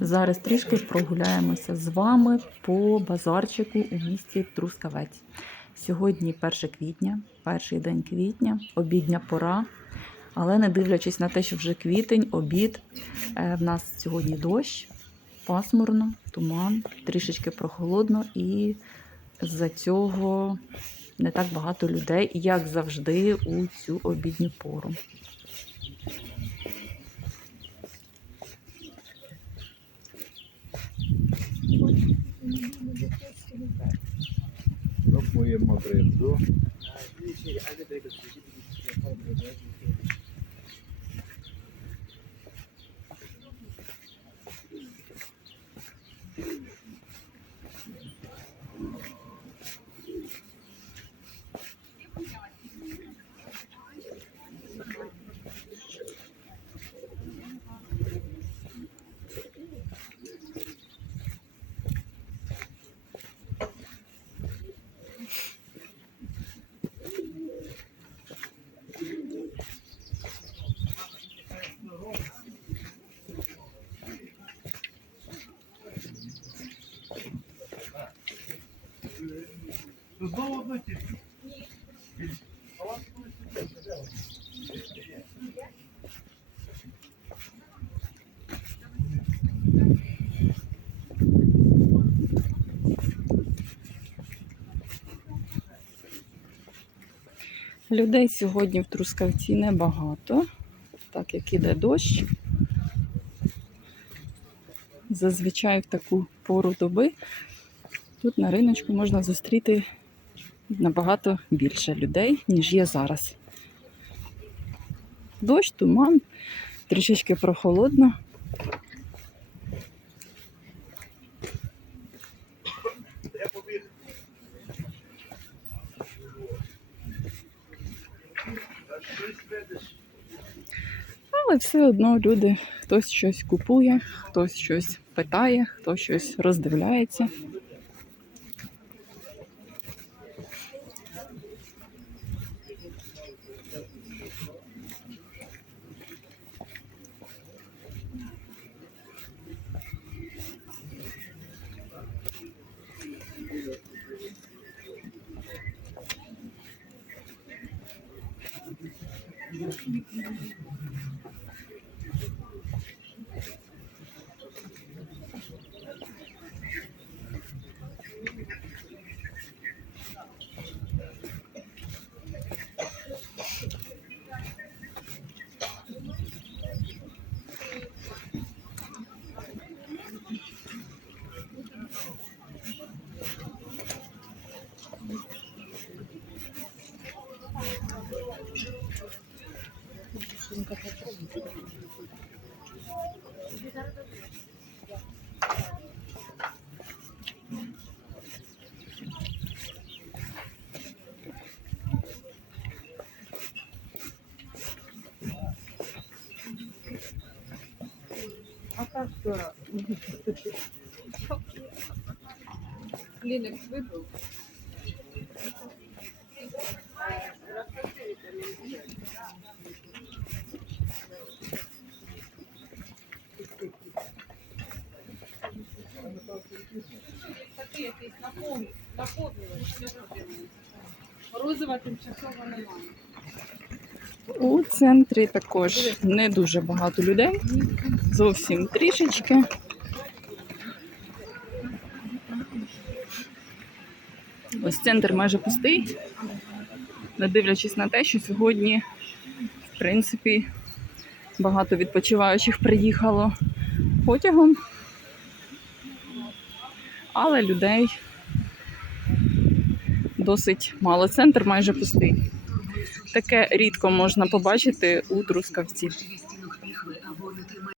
Зараз трішки прогуляємося з вами по базарчику у місті Трускавець. Сьогодні 1 квітня, перший день квітня, обідня пора. Але не дивлячись на те, що вже квітень, обід, е, в нас сьогодні дощ, пасмурно, туман, трішечки прохолодно і з-за цього не так багато людей, як завжди, у цю обідню пору. Пробуємо бринзу. Знову одну тільки. Людей сьогодні в Трускавці небагато, так як іде дощ. Зазвичай в таку пору доби тут на риночку можна зустріти набагато більше людей, ніж є зараз. Дощ, туман, трішечки прохолодно. Але все одно люди хтось щось купує, хтось щось питає, хтось щось роздивляється. Клинок выбыл. Такий якийсь. Розова тимчасово немає. У центрі також не дуже багато людей, зовсім трішечки. Ось центр майже пустий, не дивлячись на те, що сьогодні, в принципі, багато відпочиваючих приїхало потягом, але людей досить мало. Центр майже пустий. Таке рідко можна побачити у Трускавці.